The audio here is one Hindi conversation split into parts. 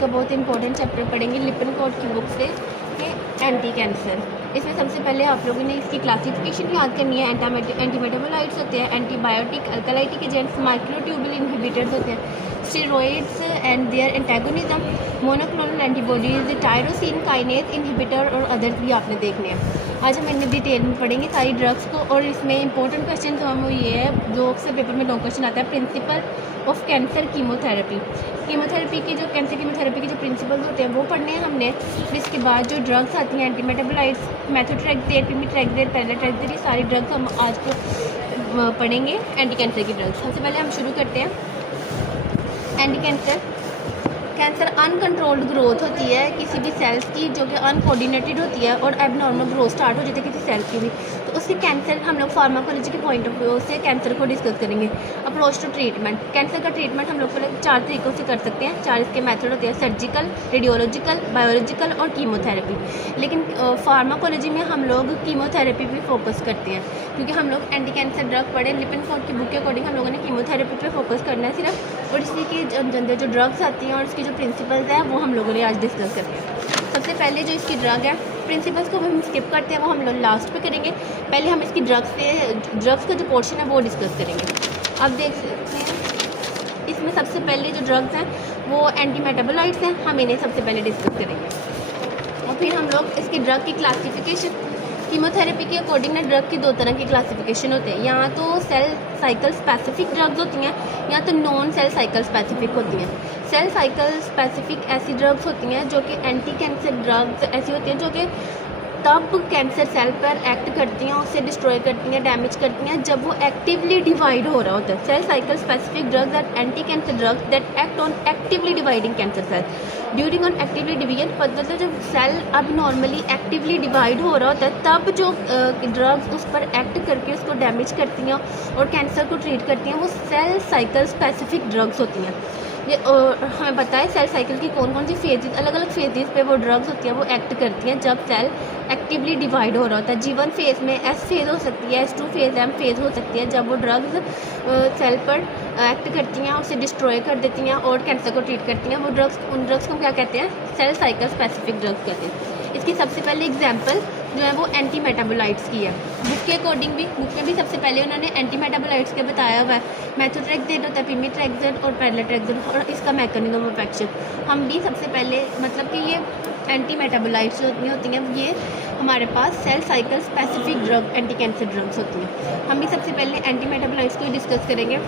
का बहुत इंपॉर्टेंट चैप्टर पढ़ेंगे लिपनकोट की बुक से एंटी कैंसर। इसमें सबसे पहले आप लोगों ने इसकी क्लासिफिकेशन याद करनी है। एंटीमेटाबोलाइट्स होते हैं, antibiotic alkylating agents, microtubule inhibitors होते हैं, steroids and their antagonism, monoclonal antibodies, tyrosine kinase inhibitor और अदर्स भी आपने देखने हैं। आज हम इनमें डिटेल में पढ़ेंगे सारी ड्रग्स को। और इसमें इंपॉर्टेंट क्वेश्चन जो हम ये है, जो अक्सर पेपर में लॉन्ग क्वेश्चन आता है, principle of cancer chemotherapy. Chemotherapy की जो कैंसर कीमोथेरेपी के जो प्रिंसिपल्स होते हैं वो पढ़ने हैं हमने। फिर इसके बाद जो ड्रग्स आती हैं, एंटीमेटाबोलाइट्स, मेथोट्रेक्सेट, पिमिट्रेक्सेट, पैराट्रेक्सेट, ये सारी ड्रग्स हम आज को पढ़ेंगे एंटी कैंसर की ड्रग्स। सबसे पहले हम शुरू करते हैं anti cancer. Cancer uncontrolled growth होती है किसी भी सेल्स की जो कि अनकोऑर्डिनेटेड होती है और एबनॉर्मल ग्रोथ स्टार्ट हो जाती है किसी सेल्स की भी। तो उसके कैंसर हम लोग फार्माकोलॉजी के पॉइंट ऑफ व्यू से कैंसर को डिस्कस करेंगे। अप्रोच टू ट्रीटमेंट, कैंसर का ट्रीटमेंट हम लोग पहले 4 तरीक़ों से कर सकते हैं। 4 इसके मेथड होते हैं, सर्जिकल, रेडियोलॉजिकल, बायोलॉजिकल और कीमोथेरेपी। लेकिन फार्माकोलॉजी में हम लोग कीमोथेरेपी पे फोकस करते हैं क्योंकि हम लोग एंटी कैंसर ड्रग पढ़े। लिपनकोट की बुक के अकॉर्डिंग हम लोगों ने कीमोथेरेपी पे फोकस करना है सिर्फ। और इसी की जो ड्रग्स आती हैं और इसकी जो प्रिंसिपल्स हैं वो हम लोगों ने आज डिस्कस करते हैं। सबसे पहले जो इसकी ड्रग है, प्रिंसिपल्स को हम स्किप करते हैं, वो हम लोग लास्ट पे करेंगे। पहले हम इसकी ड्रग्स का जो पोर्शन है वो डिस्कस करेंगे। अब देख सकते हैं इसमें सबसे पहले जो ड्रग्स हैं वो एंटीमेटाबोलाइट्स हैं, हम इन्हें सबसे पहले डिस्कस करेंगे। और फिर हम लोग इसकी ड्रग की क्लासिफिकेशन, कीमोथेरेपी के अकॉर्डिंग ना ड्रग की 2 तरह की क्लासिफिकेशन होते हैं। यहाँ तो सेल साइकिल स्पेसिफिक ड्रग्स होती हैं या तो नॉन सेल साइकिल स्पेसिफिक होती हैं। सेल साइकिल स्पेसिफिक ऐसी ड्रग्स होती हैं जो कि एंटी कैंसर ड्रग्स ऐसी होती हैं जो कि तब कैंसर सेल पर एक्ट करती हैं, उसे डिस्ट्रॉय करती हैं, डैमेज करती हैं जब वो एक्टिवली डिवाइड हो रहा होता है। Cell cycle specific drugs are anti cancer drugs that act on actively dividing cancer cell during on actively division. मतलब जब सेल अब नॉर्मली एक्टिवली डिवाइड हो रहा होता है तब जो ड्रग्स उस पर एक्ट करके उसको डैमेज करती हैं और कैंसर को ट्रीट करती हैं वो सेल साइकिल स्पेसिफिक ड्रग्स होती हैं। ये हमें पता है सेल साइकिल की कौन कौन सी फेजेस, अलग अलग फेजेस पे वो ड्रग्स होती हैं वो एक्ट करती हैं जब सेल एक्टिवली डिवाइड हो रहा होता है। G1 फेज़ में S फेज़ हो सकती है, S2 फेज़ M फेज़ हो सकती है जब वो ड्रग्स सेल पर एक्ट करती हैं, उसे डिस्ट्रॉय कर देती हैं और कैंसर को ट्रीट करती हैं। वो ड्रग्स, उन ड्रग्स को क्या कहते हैं, सेल साइकिल स्पेसिफिक ड्रग्स कहते हैं। इसकी सबसे पहले एग्जाम्पल जो है वो एंटी मेटाबोलाइट्स की है। बुक के अकॉर्डिंग भी, बुक में भी सबसे पहले उन्होंने एंटी मेटाबोलाइट्स के बताया हुआ है। मेथोट्रेक्सेट होता है, पिमिट्रेक्सेट और पैराट्रेक्सेट और इसका मैकेनिज्म ऑफ एक्शन। हम भी सबसे पहले मतलब कि ये एंटी मेटाबोलाइट्स जो होती हैं ये हमारे पास cell cycle specific drug anti cancer drugs होती हैं। हम भी सबसे पहले एंटी मेटाबोलाइट्स को ही डिस्कस करेंगे।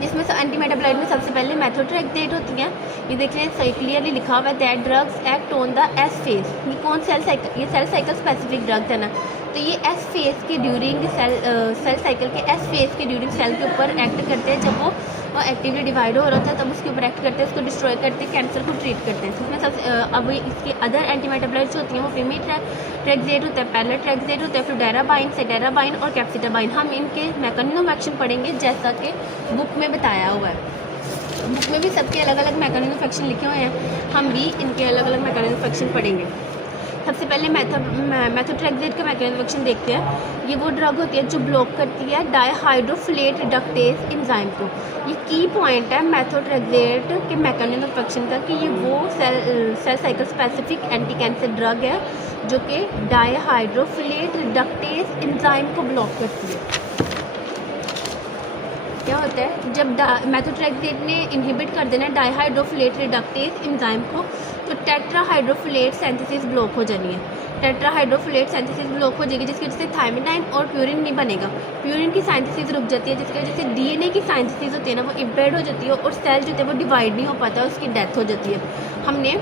जिसमें एंटी मेटाबोलाइट में सबसे पहले मेथोट्रेक्सेट होती हैं। ये देखिए सही क्लियरली लिखा हुआ है that drugs act on the S phase. ये कौन सेल साइकिल, ये सेल साइकिल स्पेसिफिक ड्रग्स है ना। तो ये एस फेज के ड्यूरिंग सेल साइकिल के एस फेज के ड्यूरिंग सेल के ऊपर एक्ट करते हैं जब वो एक्टिवली डिवाइड हो रहा होता है तब उसके ऊपर एक्ट करते हैं, उसको डिस्ट्रॉय करते हैं, कैंसर को ट्रीट करते हैं। इसमें सबसे अब इसके अदर एंटीमेटाबोलाइट्स होती हैं वो पिमिट्रेक्सेट होता है, पैराट्रेक्सेट होता है, फ्लुडेराबाइन, सेटेराबाइन और कैप्सिटाबाइन। हम इनके मैकेनिज्म एक्शन पढ़ेंगे जैसा कि बुक में बताया हुआ है। बुक में भी सबके अलग अलग मैकेनिज्म एक्शन लिखे हुए हैं, हम भी इनके अलग अलग मैकेनिज्म एक्शन पढ़ेंगे। सबसे पहले मेथोट्रेक्सेट का मैकेनिज्म एक्शन देखते हैं। ये वो ड्रग होती है जो ब्लॉक करती है डाईहाइड्रोफोलेट रिडक्टेज एंजाइम को। ये की पॉइंट है मेथोट्रेक्सेट के मैकेनिज्म एक्शन का कि ये वो cell cycle specific anti cancer drug है जो कि डाईहाइड्रोफोलेट रिडक्टेज एंजाइम को ब्लॉक करती है। क्या होता है जब मेथोट्रेक्सेट ने इनहिबिट कर देना डाईहाइड्रोफोलेट रिडक्टेज एंजाइम को तो टेट्राहाइड्रोफोलेट सिंथेसिस ब्लॉक हो जानी है। टेट्राहाइड्रोफोलेट सिंथेसिस ब्लॉक हो जाएगी जिसकी वजह से थायमिडाइन और प्यूरिन नहीं बनेगा। प्यूरिन की सिंथेसिस रुक जाती है जिसकी वजह से डीएनए की सिंथेसिस होती है ना वो इम्पेयर्ड हो जाती है और सेल जो है वो डिवाइड नहीं हो पाता, उसकी डेथ हो जाती है। हमने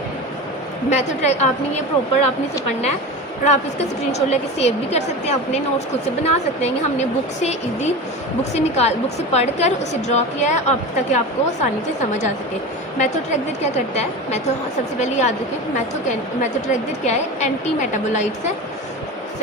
आपने ये प्रॉपर आपने से पढ़ना है और आप इसका स्क्रीनशॉट लेके सेव भी कर सकते हैं, अपने नोट्स खुद से बना सकते हैं। हमने बुक से पढ़कर उसे ड्रॉ किया है अब ताकि आपको आसानी से समझ आ सके। मेथोट्रेक्सेट क्या करता है, सबसे पहले याद रखें मेथोट्रेक्सेट क्या है, एंटी मेटाबोलाइट्स है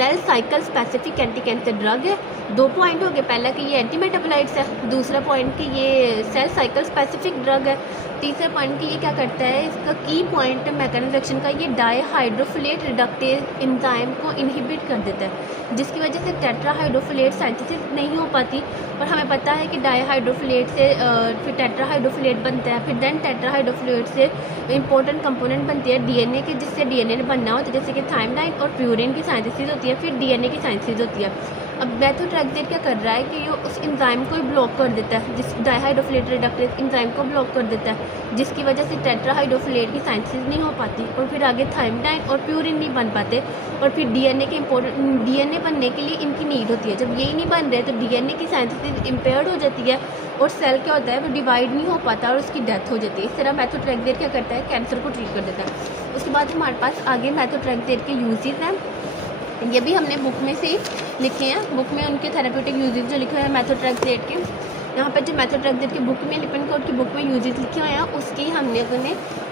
cell cycle specific anti cancer drug है। 2 पॉइंट हो गए, पहला कि ये एंटी मेटाबोलाइट्स है, दूसरा पॉइंट कि ये सेल साइकिल स्पेसिफिक ड्रग है, तीसरा पॉइंट कि ये क्या करता है, इसका की पॉइंट मैकेनिज्म एक्शन का ये डाईहाइड्रोफोलेट रिडक्टेज एंजाइम को इनहिबिट कर देता है, जिसकी वजह से टेट्राहाइड्रोफोलेट सिंथेसिस नहीं हो पाती। और हमें पता है कि डाईहाइड्रोफोलेट से फिर टेट्राहाइड्रोफोलेट बनता है, फिर देन टेट्राहाइड्रोफोलेट से इंपॉर्टेंट कंपोनेंट बनती है डीएनए के, जिससे डीएनए बनना होता है, जैसे कि थायमाइन और प्यूरिन की सिंथेसिस होती है, फिर डीएनए की सिंथेसिस होती है। अब मेथोट्रेक्सेट क्या कर रहा है कि ये उस एंजाइम को ही ब्लॉक कर देता है, जिस डाईहाइड्रोफोलेट रिडक्टेज एंजाइम को ब्लॉक कर देता है, जिसकी वजह से टेट्राहाइड्रोफोलेट की सिंथेसिस नहीं हो पाती और फिर आगे थायमाइन और प्यूरिन नहीं बन पाते, और फिर डीएनए के इंपॉर्टेंट डीएनए बनने के लिए इनकी नीड होती है। जब यही नहीं बन रहे तो डीएनए की सिंथेसिस इम्पेयर्ड हो जाती है और सेल क्या होता है, वो डिवाइड नहीं हो पाता और उसकी डेथ हो जाती है। इस तरह मेथोट्रेक्सेट क्या करता है, कैंसर को ट्रीट कर देता है। उसके बाद हमारे पास आगे मेथोट्रेक्सेट के यूजेस हैं, ये भी हमने बुक में से लिखे हैं। बुक में उनके थेरेप्यूटिक यूजेस जो लिखे हुए हैं मेथोट्रेक्सेट के, यहाँ पर जो मेथोट्रेक्सेट की बुक में, लिपिनकोड की बुक में यूजेस लिखे हुए हैं, उसकी हमने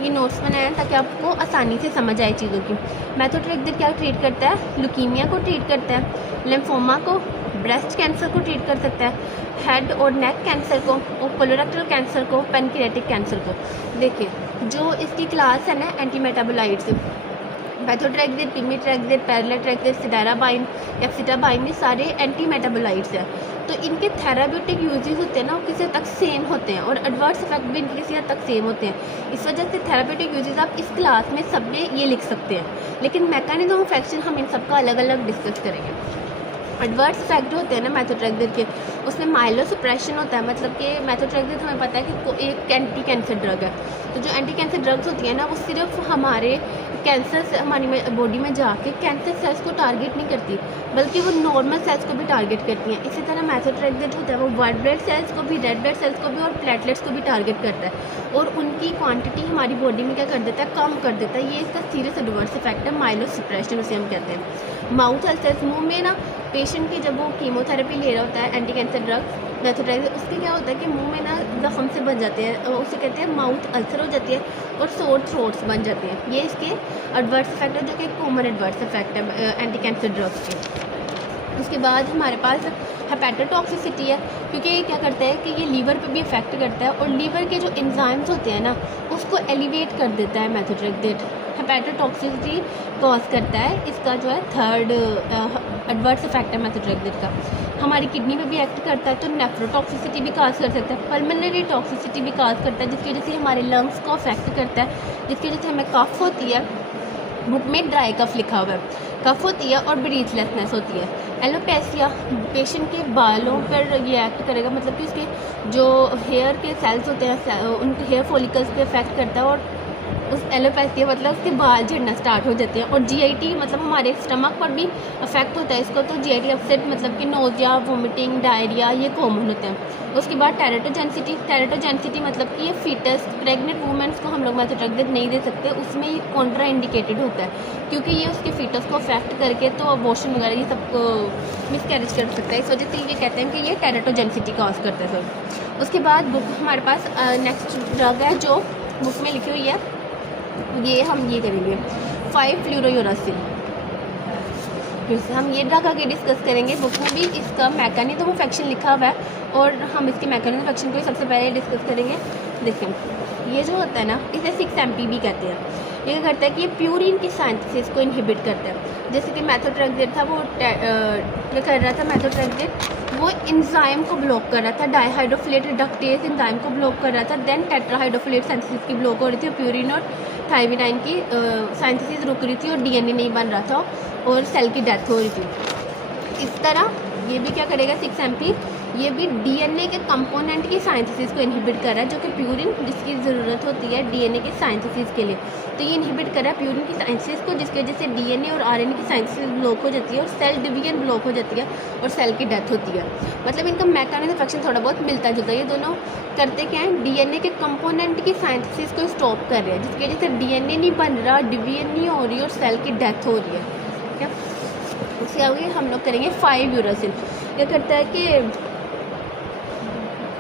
ये नोट्स बनाए हैं ताकि आपको आसानी से समझ आए चीज़ों की। मेथोट्रेक्सेट क्या ट्रीट करता है, ल्यूकीमिया को ट्रीट करता है, लिम्फोमा को, ब्रेस्ट कैंसर को ट्रीट कर सकता है, हेड और नेक कैंसर को, और कोलोरेक्टल कैंसर को, पैनक्रियाटिक कैंसर को। देखिए जो इसकी क्लास है ना एंटी मेटाबोलाइट्स, मेथोट्रेक्सेट, पिमीट्रेक्सेट, पैरालेट्रेक्सेट, सिडाराबाइन, एप्सिटाबाइन, ये सारे एंटी मेटाबोलाइट्स हैं। तो इनके थेराप्यूटिक यूजेस होते हैं ना, वो किसी हद तक सेम होते हैं और एडवर्स इफेक्ट भी इनके किसी हद तक सेम होते हैं। इस वजह से थेराप्यूटिक यूजेस आप इस क्लास में सब में ये लिख सकते हैं, लेकिन मैकेनिज्म ऑफ एक्शन हम इन सबका अलग अलग डिस्कस करेंगे। एडवर्स इफेक्ट होते हैं ना मेथोट्रेक्सेट के, उसमें माइलोसुप्रेशन होता है, मतलब कि मेथोट्रेक्सेट हमें पता है कि एक एंटी कैंसर ड्रग है। तो जो एंटी कैंसर ड्रग्स होती हैं ना, वो सिर्फ हमारे कैंसर से हमारी बॉडी में जाके कैंसर सेल्स को टारगेट नहीं करती, बल्कि वो नॉर्मल सेल्स को भी टारगेट करती हैं। इसी तरह मेथोट्रेक्सेट होता है, वो वाइट ब्लड सेल्स को भी, रेड ब्लड सेल्स को भी और प्लेटलेट्स को भी टारगेट करता है और उनकी क्वांटिटी हमारी बॉडी में क्या कर देता है, कम कर देता है। ये इसका सीरियस एडवर्स इफेक्ट है, माइलोसुप्रेशन उसे हम कहते हैं। माउथ अल्सर्स, मुंह में ना पेशेंट की जब वो कीमोथेरेपी ले रहा होता है एंटी कैंसर ड्रग मेथोट्रेक्सेट, उसके क्या होता है कि मुंह में ना जख्म से बन जाते हैं, उसे कहते हैं माउथ अल्सर हो जाती है और सोर थ्रोट्स बन जाते हैं। ये इसके एडवर्स इफेक्ट है, जो कि कॉमन एडवर्स इफेक्ट है एंटी कैंसर ड्रग्स के। उसके बाद हमारे पास हेपेटोटॉक्सिसिटी है, क्योंकि ये क्या करता है कि ये लीवर पे भी इफेक्ट करता है और लीवर के जो एंजाइम्स होते हैं ना, उसको एलिवेट कर देता है मेथोट्रेक्सेट। हेपेटोटॉक्सिसिटी कॉज करता है, इसका जो है थर्ड एडवर्स इफेक्ट है मेथोट्रेक्सेट का। हमारी किडनी पे भी एक्ट करता है, तो नेफ्रोटॉक्सिसिटी भी काज कर सकता है, पल्मोनरी टॉक्सिसिटी भी काज करता है, जिसकी वजह से हमारे लंग्स को अफेक्ट करता है, जिसकी वजह से हमें कफ होती है। बुक में ड्राई कफ लिखा हुआ है, कफ होती है और ब्रीथलेसनेस होती है। एलोपेसिया, पेशेंट के बालों पर ये एक्ट करेगा, मतलब कि उसके जो हेयर के सेल्स होते हैं उनके हेयर फॉलिकल्स पे इफेक्ट करता है और उस एलोपैथी मतलब उसके बाल झड़ना स्टार्ट हो जाते हैं। और जीआईटी मतलब हमारे स्टमक पर भी अफेक्ट होता है इसको, तो जीआईटी अपसेट मतलब कि नोजिया, वोमिटिंग, डायरिया, ये कॉमन होते हैं। उसके बाद टेरेटोजेंसिटी, टेरेटोजेंसिटी मतलब कि ये फीटस, प्रेग्नेंट वुमेंस को हम लोग मेथोट्रेक्सेट नहीं दे सकते, उसमें ये कॉन्ट्रा इंडिकेटेड होता है, क्योंकि ये उसके फीटस को अफेक्ट करके तो अबॉर्शन वगैरह ये सबको मिसकैरेज कर सकता है। इस वजह से ये कहते हैं कि ये टेरेटोजेंसिटी कॉज करता है सर। उसके बाद बुक हमारे पास नेक्स्ट ड्रग है जो बुक में लिखी हुई है, ये हम ये करेंगे 5-फ्लूरोयूरासिल। हम ये ड्रग आगे डिस्कस करेंगे। बुक में भी इसका मैकेनिज्म ऑफ एक्शन लिखा हुआ है और हम इसके मैकेनिज्म ऑफ एक्शन को सबसे पहले डिस्कस करेंगे। देखिए ये जो होता है ना, इसे 6-MP भी कहते हैं। ये क्या करता है कि ये प्यूरिन की सिंथेसिस को इनहिबिट करता है। जैसे कि मेथोट्रेक्सेट था, वो क्या कर रहा था, मेथोट्रेक्सेट वो एंजाइम को ब्लॉक कर रहा था, डाईहाइड्रोफोलेट रिडक्टेज एंजाइम को ब्लॉक कर रहा था, देन टेट्राहाइड्रोफोलेट सिंथेसिस की ब्लॉक हो रही थी, प्यूरिन और थायमाइन की सिंथेसिस रुक रही थी और डीएनए नहीं बन रहा था और सेल की डेथ हो रही थी। इस तरह ये भी क्या करेगा 6-MP, ये भी डीएनए के कंपोनेंट की सिंथेसिस को इनहिबिट कर रहा है, जो कि प्यूरिन जिसकी ज़रूरत होती है डीएनए की सिंथेसिस के लिए, तो ये इनहिबिट कर रहा है प्यूरिन की सिंथेसिस को, जिसकी वजह से डीएनए और आरएनए की सिंथेसिस ब्लॉक हो जाती है और सेल डिवीजन ब्लॉक हो जाती है और सेल की डेथ होती है। मतलब इनका मैकेनिज्म ऑफ एक्शन थोड़ा बहुत मिलता जुलता है। ये दोनों करते क्या हैं, डीएनए के कंपोनेंट की सिंथेसिस को स्टॉप कर रहे हैं, जिसकी वजह से डीएनए नहीं बन रहा, डिवीजन नहीं हो रही और सेल की डेथ हो रही है। क्या इसके आगे हम लोग करेंगे 5-यूरासिल। क्या करता है कि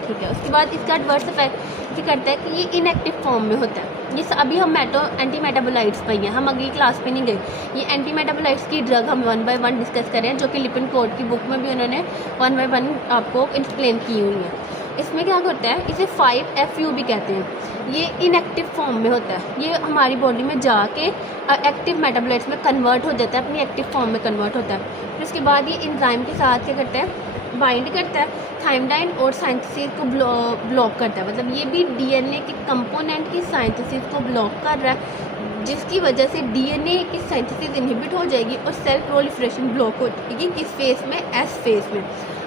ठीक है, उसके बाद इसका एडवर्स इफेक्ट क्या करता है कि ये इनएक्टिव फॉर्म में होता है। ये अभी हम एंटी मेटाबोलाइट्स पर ही हैं, हम अगली क्लास पे नहीं गए। ये एंटी मेटाबोलाइट्स की ड्रग हम 1 बाय 1 डिस्कस करें, जो कि लिपिन-कोड की बुक में भी उन्होंने 1 बाय 1 आपको एक्सप्लेन की हुई है। इसमें क्या होता है, इसे 5FU भी कहते हैं। ये इनएक्टिव फॉर्म में होता है, ये हमारी बॉडी में जाके एक्टिव मेटाबोलाइट्स में कन्वर्ट हो जाता है, अपनी एक्टिव फॉर्म में कन्वर्ट होता है। फिर उसके बाद ये एंजाइम के साथ क्या करता है, बाइंड करता है थायमाइड और सिंथेसिस को ब्लॉक करता है। मतलब ये भी डीएनए के कंपोनेंट की सिंथेसिस को ब्लॉक कर रहा है, जिसकी वजह से डीएनए की सिंथेसिस इनहिबिट हो जाएगी और सेल प्रोलिफरेशन ब्लॉक हो जाएगी। किस फेज में? एस फेज में।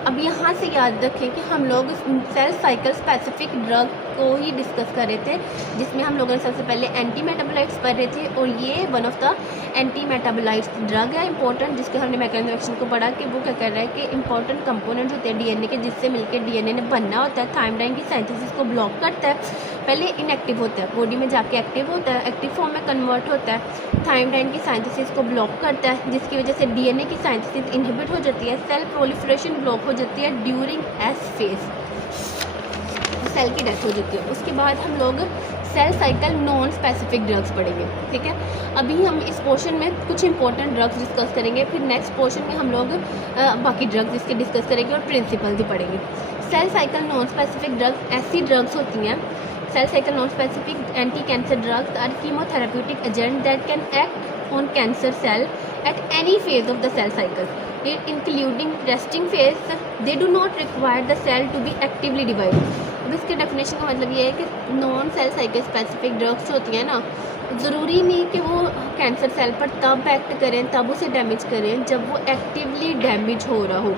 अब यहाँ से याद रखें कि हम लोग सेल साइकिल स्पेसिफिक ड्रग को ही डिस्कस कर रहे थे, जिसमें हम लोगों ने सबसे पहले एंटी मेटाबोलाइट्स पढ़ रहे थे, और ये one of the anti metabolites drug है इंपॉर्टेंट, जिसके हमने मैकेनिज्म एक्शन को पढ़ा कि वो क्या कर रहा है कि इंपॉर्टेंट कंपोनेंट्स होते हैं डीएनए के, जिससे मिलकर डीएनए ने बनना होता है। थायमाइड की सिंथेसिस को ब्लॉक करता है। पहले इनएक्टिव होता है, बॉडी में जाके एक्टिव होता है, एक्टिव फॉर्म में कन्वर्ट होता है, थायमाइड की सिंथेसिस को ब्लॉक करता है, जिसकी वजह से डीएनए की सिंथेसिस इनहिबिट हो जाती है, सेल प्रोलिफरेशन ब्लॉक हो जाती है ड्यूरिंग एस फेज, सेल की डेथ हो जाती है। उसके बाद हम लोग cell cycle non specific drugs पढ़ेंगे, ठीक है। अभी हम इस पोर्शन में कुछ इंपॉर्टेंट ड्रग्स डिस्कस करेंगे, फिर नेक्स्ट पोर्शन में हम लोग बाकी ड्रग्स इसके डिस्कस करेंगे और प्रिंसिपल भी पढ़ेंगे। Cell cycle non specific drugs ऐसी ड्रग्स होती हैं, cell cycle non specific anti cancer drugs are chemotherapeutic agent that can act on cancer cell at any phase of the cell cycle, including resting phase. They do not require the cell to be actively divided. अब इसके डेफिनेशन का मतलब ये है कि non cell cycle specific drugs होती हैं ना, ज़रूरी नहीं कि वो कैंसर सेल पर तब एक्ट करें, तब उसे डैमेज करें जब वो एक्टिवली डैमेज हो रहा हो।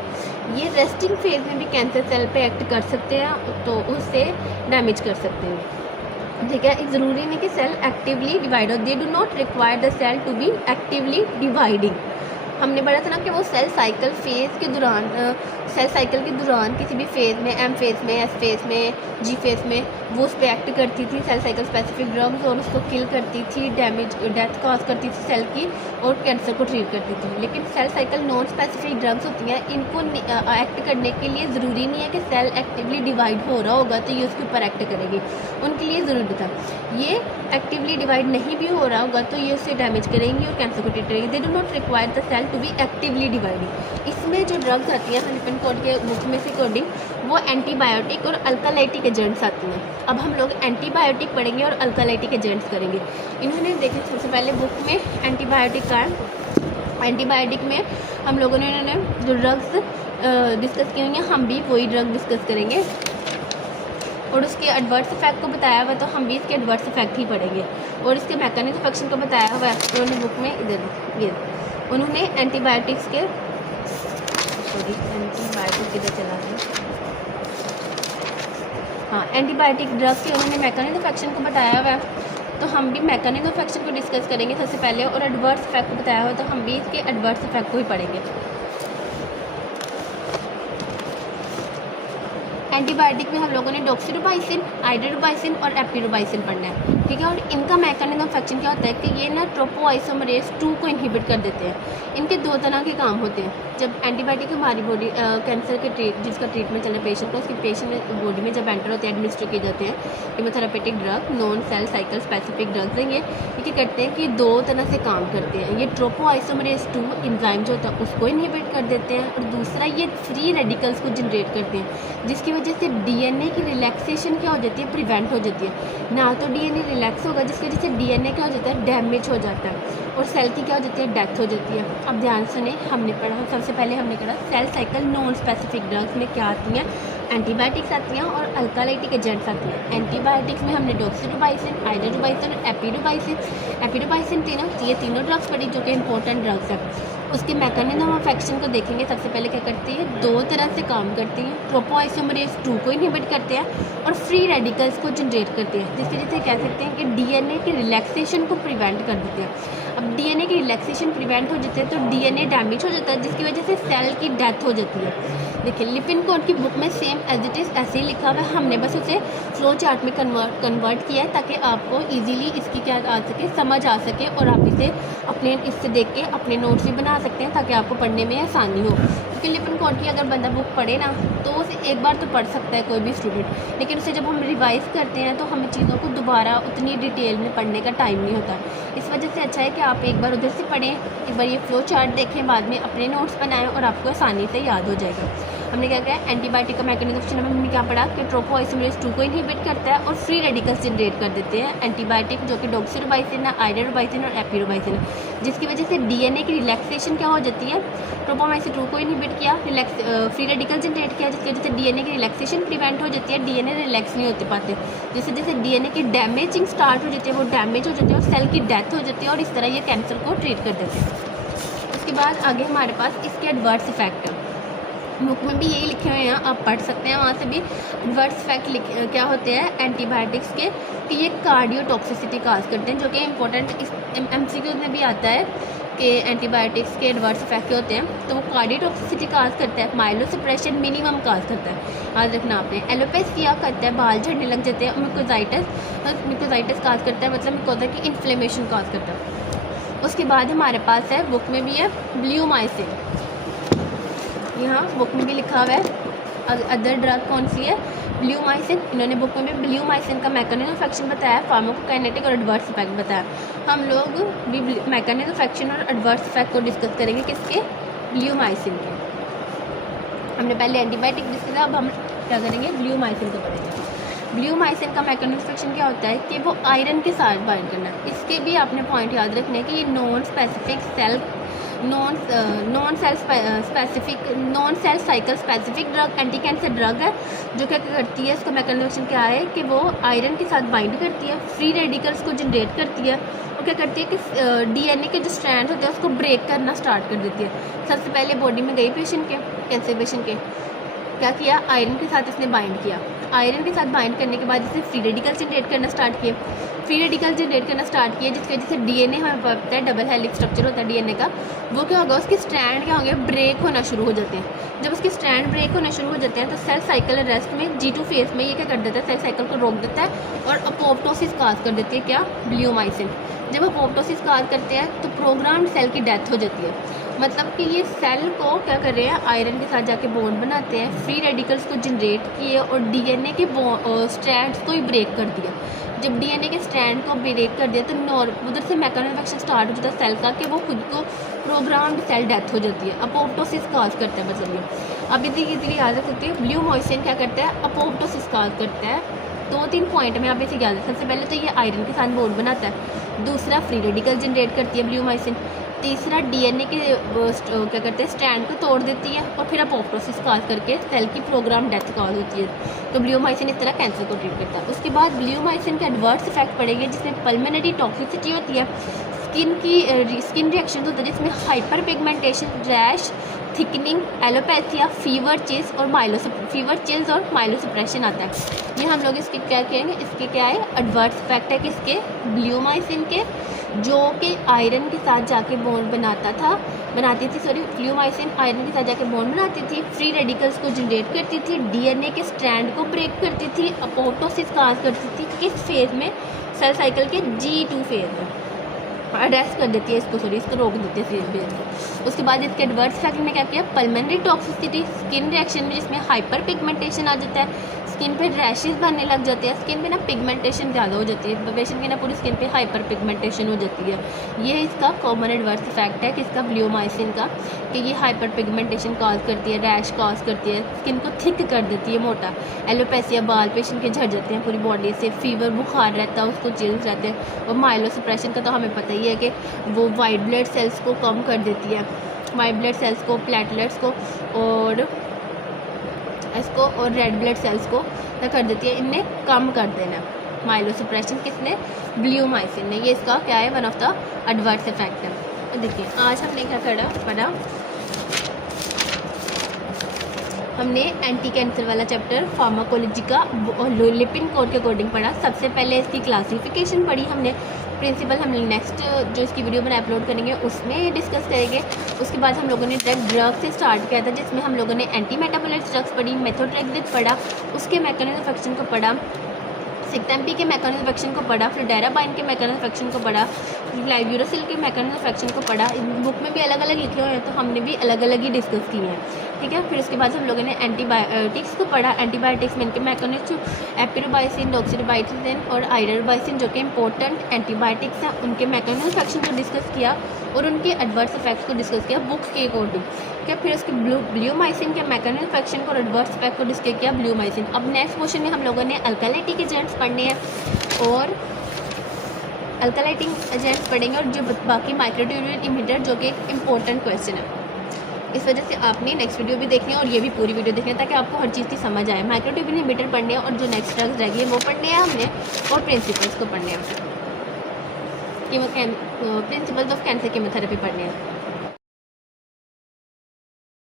ये रेस्टिंग फेज में भी कैंसर सेल पे एक्ट कर सकते हैं, तो उससे डैमेज कर सकते हैं, ठीक है। ज़रूरी नहीं कि सेल एक्टिवली डिवाइड हो। They do not require the cell to be actively dividing. हमने पढ़ा था ना कि वो सेल साइकिल फेज़ के दौरान, सेल साइकिल के दौरान किसी भी फेज़ में, एम फेज़ में, एस फेज़ में, जी फेज़ में वो उस पर एक्ट करती थी सेल साइकिल स्पेसिफिक ड्रग्स, और उसको किल करती थी, डैमेज डेथ कॉज करती थी सेल की, और कैंसर को ट्रीट करती थी। लेकिन cell cycle non specific drugs होती हैं, इनको एक्ट करने के लिए ज़रूरी नहीं है कि सेल एक्टिवली डिवाइड हो रहा होगा तो ये उसके ऊपर एक्ट करेगी, उनके लिए ज़रूरी था। ये एक्टिवली डिवाइड नहीं भी हो रहा होगा तो ये उससे डैमेज करेंगी और कैंसर को ट्रीट करेंगी। They do not require the cell to be actively dividing. इसमें जो ड्रग्स आती हैं लिपिन-कोड के बुक में से अकॉर्डिंग, वो एंटीबायोटिक और अल्कालाइटिक एजेंट्स आती हैं। अब हम लोग एंटीबायोटिक पढ़ेंगे और अल्कालाइटिक एजेंट्स करेंगे। इन्होंने देखे सबसे पहले बुक में एंटीबायोटिक का, एंटीबायोटिक में हम लोगों ने इन्होंने जो ड्रग्स डिस्कस की हुई हैं, हम भी वही ड्रग डिस्कस करेंगे, और उसके एडवर्स इफेक्ट को बताया हुआ है, तो हम भी इसके एडवर्स इफेक्ट ही पढ़ेंगे। और इसके मैकेनिज्म ऑफ एक्शन को बताया हुआ है उन्होंने बुक में, इधर ये उन्होंने एंटीबायोटिक्स के, सॉरी एंटीबायोटिक किधर चला गया, हाँ एंटीबायोटिक ड्रग्स के उन्होंने मैकेनिज्म ऑफ एक्शन को बताया हुआ है, तो हम भी मैकेनिज्म ऑफ एक्शन को डिस्कस करेंगे सबसे पहले, और एडवर्स इफेक्ट को बताया हुआ है तो हम भी इसके एडवर्स इफेक्ट को ही पढ़ेंगे। एंटीबायोटिक में हम लोगों ने डॉक्सीडोबाइसिन, आइडोडोबाइसिन और एपिडोबाइसिन पढ़ना है, ठीक है। और इनका मैकेनिज्म ऑफ एक्शन क्या होता है कि ये ना ट्रोपोआइसोमरेज 2 को इनहिबिट कर देते हैं। इनके 2 तरह के काम होते हैं। जब एंटीबायोटिक हमारी बॉडी कैंसर के जिसका ट्रीटमेंट चल रहा है पेशेंट को, उसकी पेशेंट बॉडी में जब एंटर होते हैं, एडमिनिस्टर किए जाते हैं chemotherapeutic drug, non cell cycle specific drugs हैं। ये क्या करते हैं कि 2 तरह से काम करते हैं। ये ट्रोपोआइसोमरेज 2 एंजाइम जो होता है उसको इनहिबिट कर देते हैं, और दूसरा ये फ्री रेडिकल्स को जनरेट करते हैं, जिसकी वजह से डीएनए की रिलैक्सेशन क्या हो जाती है, प्रिवेंट हो जाती है। ना तो डीएनए रिलैक्स होगा, जिसकी वजह से डीएनए क्या हो जाता है, डैमेज हो जाता है, और सेल की क्या हो जाती है, डेथ हो जाती है। अब ध्यान सुने, हमने पढ़ा सबसे पहले हमने कहा cell cycle non specific drugs में क्या आती हैं, एंटीबायोटिक्स आती हैं और अल्कालाइटिक एजेंट्स आती हैं। एंटीबायोटिक्स में हमने डॉक्सीडोबाइसिन, आइडोडोबाइसिन और एपिडोबाइसिन ये तीनों ड्रग्स पढ़ी, जो कि इंपॉर्टेंट ड्रग्स हैं। उसके मैकेनिज्म ऑफ एक्शन को देखेंगे। सबसे पहले क्या करती है, 2 तरह से काम करती हैं। ट्रोपोआइसोमरेज 2 को इनहिबिट करते हैं और फ्री रेडिकल्स को जनरेट करते हैं, जिसकी वजह से कह सकते हैं कि डीएनए की रिलैक्सेशन को प्रिवेंट कर देते हैं। अब डीएनए की रिलैक्सेशन प्रिवेंट हो जाती है तो डीएनए डैमेज हो जाता है, जिसकी वजह से सेल की डेथ हो जाती है। देखिए लिपिन-कोड की बुक में सेम एज इट इज़ ऐसे ही लिखा हुआ है, हमने बस उसे फ्लो चार्ट में कन्वर्ट किया है ताकि आपको इजीली इसकी क्या आ सके, समझ आ सके, और आप इसे अपने इससे देख के अपने नोट्स भी बना सकते हैं ताकि आपको पढ़ने में आसानी हो। क्योंकि लिपन कोड की अगर बंदा बुक पढ़े ना तो उसे एक बार तो पढ़ सकता है कोई भी स्टूडेंट, लेकिन उसे जब हम रिवाइज़ करते हैं तो हमें चीज़ों को दोबारा उतनी डिटेल में पढ़ने का टाइम नहीं होता। इस वजह से अच्छा है कि आप एक बार उधर से पढ़ें, एक बार ये फ्लो चार्ट देखें, बाद में अपने नोट्स बनाएं और आपको आसानी से याद हो जाएगा। हमने क्या किया, एंटीबायोटिक का मैकेनिज्म ऑफ एक्शन हमने क्या पढ़ा कि ट्रोपोआइसोमेरेज 2 को इनहिबिट करता है और फ्री रेडिकल्स जनरेट कर देते हैं एंटीबायोटिक, जो कि डॉक्सीरोबाइसिन है, आइडरोबाइसिन और एपिरोबाइसिन है, जिसकी वजह से डीएनए की रिलैक्सेशन क्या हो जाती है, ट्रोपोमाइसिन 2 को इनहिबिट किया, फ्री रेडिकल जनरेट किया, जिसकी वजह से डीएनए की रिलैक्सेशन प्रिवेंट हो जाती है, डीएनए रिलैक्स नहीं होते पाते, जैसे जैसे डीएनए की डैमेजिंग स्टार्ट हो जाती है वो डैमेज हो जाती है और सेल की डेथ हो जाती है और इस तरह ये कैंसर को ट्रीट कर देते हैं। उसके बाद आगे हमारे पास इसके एडवर्स इफेक्ट है, बुक में भी यही लिखे हुए हैं, आप पढ़ सकते हैं, वहाँ से भी एडवर्स इफेक्ट क्या होते हैं एंटीबायोटिक्स के, कि ये कार्डियोटॉक्सिसिटी काज करते हैं, जो कि इंपॉर्टेंट इस MCQ में भी आता है कि एंटीबायोटिक्स के एडवर्स इफेक्ट होते हैं, तो वो कार्डियोटॉक्सिसिटी काज करता है, माइलोसप्रेशन मिनिमम काज करता है, याद रखना आपने, एलोपेसिया करता है, बाल झड़ने लग जाते हैं, मिकोजाइटिस काज करता है, मतलब मिकोजा की इन्फ्लेमेशन काज करता है। उसके बाद हमारे पास है, बुक में भी है ब्ल्यूमाइसिन, यहाँ बुक में भी लिखा हुआ है अदर ड्रग कौन सी है, ब्ल्यूमाइसिन। इन्होंने बुक में भी ब्ल्यूमाइसिन का मैकेनिज्म ऑफ एक्शन बताया, फार्माकोकाइनेटिक और एडवर्स इफेक्ट बताया। हम लोग भी मैकेनिज्म ऑफ एक्शन और एडवर्स इफेक्ट को डिस्कस करेंगे, किसके, ब्ल्यूमाइसिन के। हमने पहले एंटीबायोटिक डिस्कस किया, अब हम क्या करेंगे, ब्ल्यूमाइसिन को पढ़ेंगे। ब्ल्यूमाइसिन का मैकेनिज्म ऑफ एक्शन क्या होता है कि वो आयरन के साथ बाइंड करना है। इसके भी आपने पॉइंट याद रखने हैं कि ये non cell cycle specific drug anti cancer drug है, जो क्या करती है, इसका मैकेनिज्म एक्शन क्या है कि वो आयरन के साथ बाइंड करती है, फ्री रेडिकल्स को जनरेट करती है और क्या करती है कि डीएनए के जो स्ट्रैंड होते हैं उसको ब्रेक करना स्टार्ट कर देती है। सबसे पहले बॉडी में गई पेशेंट के, कैंसर पेशेंट के, क्या किया, आयरन के साथ इसने बाइंड किया, आयरन के साथ बाइंड करने के बाद इसने फ्री रेडिकल जनरेट करना स्टार्ट किए, फ्री रेडिकल जनरेट करना स्टार्ट किए, जिसकी वजह से डीएनए हमें पता है डबल हेलिक्स स्ट्रक्चर होता है डीएनए का, वो क्या होगा, उसके स्ट्रैंड क्या होंगे, ब्रेक होना शुरू हो जाते हैं। जब उसके स्ट्रैंड ब्रेक होना शुरू हो जाते हैं तो सेल साइकिल रेस्ट में G2 फेज में ये क्या कर देता है, सेल साइकिल को रोक देता है और अपोप्टोसिस काज कर देती है, क्या, ब्ल्यूमाइसिन। जब अपोप्टोसिस काज करते हैं तो प्रोग्राम्ड सेल की डेथ हो जाती है, मतलब कि ये सेल को क्या कर रहे हैं, आयरन के साथ जाके बॉन्ड बनाते हैं, फ्री रेडिकल्स को जनरेट किए और डीएनए के स्ट्रैंड्स को ही ब्रेक कर दिया। जब डीएनए के स्ट्रैंड को ब्रेक कर दिया तो उधर से मैकेनिज्म एक्शन स्टार्ट हो जाता है सेल का कि वो खुद को प्रोग्राम्ड सेल डेथ हो जाती है, अपोप्टोसिस काज करता है। मतलब ये अब इसी याद रख सकते हैं, ब्ल्यूमाइसिन क्या करता है, अपोप्टोसिस काज करता है। 2-3 पॉइंट में आप इसे याद रखें, सबसे पहले तो ये आयरन के साथ बॉन्ड बनाता है, दूसरा फ्री रेडिकल जनरेट करती है ब्ल्यूमाइसिन, तीसरा डीएनए के क्या करते हैं, स्ट्रैंड को तोड़ देती है और फिर अपोप्टोसिस काज करके सेल की प्रोग्राम डेथ काज होती है। तो ब्ल्यूमाइसिन इस तरह कैंसर को ट्रीट करता है। उसके बाद ब्ल्यूमाइसिन के एडवर्स इफेक्ट पड़ेंगे, जिसमें पल्मोनरी टॉक्सिसिटी होती है, स्किन रिएक्शन होता है, जिसमें hyper pigmentation, rash, thickening, alopecia, fever chills और माइलोसप्रेशन आता है। ये हम लोग इसके क्या कहेंगे, इसके क्या है, एडवर्स इफेक्ट है किसके, ब्ल्यूमाइसिन के, जो कि आयरन के साथ जाके बॉन्ड ब्ल्यूमाइसिन आयरन के साथ जाकर बॉन्ड बनाती थी, फ्री रेडिकल्स को जनरेट करती थी, डीएनए के स्ट्रैंड को ब्रेक करती थी, अपोप्टोसिस काज करती थी, किस फेज में, सेल साइकिल के G2 फेज में, अरेस्ट कर देती है इसको रोक देती है फेज को। उसके बाद इसके एडवर्स इफेक्ट में क्या किया, पल्मोनरी टॉक्सिसिटी, स्किन रिएक्शन में जिसमें हाइपर पिगमेंटेशन आ जाता है, स्किन पे रैशेस बनने लग जाते हैं, स्किन पे ना पिगमेंटेशन ज़्यादा हो जाती है, पेशेंट की ना पूरी स्किन पे हाइपर पिगमेंटेशन हो जाती है। ये इसका कॉमन एडवर्स इफेक्ट है किसका, ब्ल्यूमाइसिन का, कि ये हाइपर पिगमेंटेशन कॉज करती है, रैश कॉज करती है, स्किन को थिक कर देती है, मोटा, एलोपेसिया, बाल पेशेंट के झड़ जाते हैं पूरी बॉडी से, फीवर, बुखार रहता है, उसको चिल्स रहते हैं, और माइलोसप्रेशन का तो हमें पता ही है कि वो वाइट ब्लड सेल्स को कम कर देती है, वाइट ब्लड सेल्स को, प्लेटलेट्स को और रेड ब्लड सेल्स को क्या कर देती है, इन्हें कम कर देना। माइलोसप्रेशन किसने, ब्ल्यूमाइसिन ने, ये इसका क्या है, one of the adverse effect है। तो देखिए आज हमने क्या पढ़ा, हमने एंटी कैंसर वाला चैप्टर फार्माकोलॉजी का लिपिन कोड के अकॉर्डिंग पढ़ा। सबसे पहले इसकी क्लासिफिकेशन पढ़ी हमने, प्रिंसिपल हम नेक्स्ट जो इसकी वीडियो में अपलोड करेंगे उसमें डिस्कस करेंगे। उसके बाद हम लोगों ने ड्रग से स्टार्ट किया था, जिसमें हम लोगों ने एंटी मेटाबोलाइट ड्रग्स पढ़ी, मेथोट्रेक्सिड पढ़ा, उसके मैकेनिज्म ऑफ एक्शन को पढ़ा, सिक्स एमपी के मैकेनिज्म ऑफ एक्शन को पढ़ा, फिर डायराबाइन के मैकेनिज्म ऑफ एक्शन को पढ़ा, ग्लाइब्यूरोसिल के मैकेनिज्म ऑफ एक्शन को पढ़ा। बुक में भी अलग अलग लिखे हुए हैं तो हमने भी अलग अलग ही डिस्कस किए हैं, ठीक है। फिर उसके बाद हम लोगों ने एंटीबायोटिक्स को पढ़ा। एंटीबायोटिक्स में इनके मैकेनिज्म एपिरोबाइसिन, डॉक्सीरिबाइसिन और आइडरबाइसिन जो कि इंपॉर्टेंट एंटीबायोटिक्स हैं उनके मैकेनिज्म ऑफ एक्शन को डिस्कस किया और उनके एडवर्स इफेक्ट्स को डिस्कस किया बुक के अकॉर्डिंग, ठीक है। फिर उसके ब्लूमाइसिन के मैकेनिज्म ऑफ एक्शन को और एडवर्स इफेक्ट को डिस्कस किया ब्लूमाइसिन। अब नेक्स्ट क्वेश्चन में हम लोगों ने अल्कालाइटिक एजेंट्स पढ़ने हैं और अल्कालाइटिक एजेंट्स पढ़ेंगे और जो बाकी माइक्रोट्यूब्यूल इमिटर जो कि एक इम्पोर्टेंट क्वेश्चन है। इस वजह से आपने नेक्स्ट वीडियो भी देखनी है और ये भी पूरी वीडियो देखनी है ताकि आपको हर चीज़ की समझ आए। माइक्रोट्यूब्यूल इमिटर पढ़ने हैं और जो नेक्स्ट ड्रग्स रह गई वो पढ़ने हैं हमने और प्रिंसिपल्स को पढ़ने हैं, प्रिंसिपल्स ऑफ कैंसर कीमोथेरेपी पढ़ने हैं।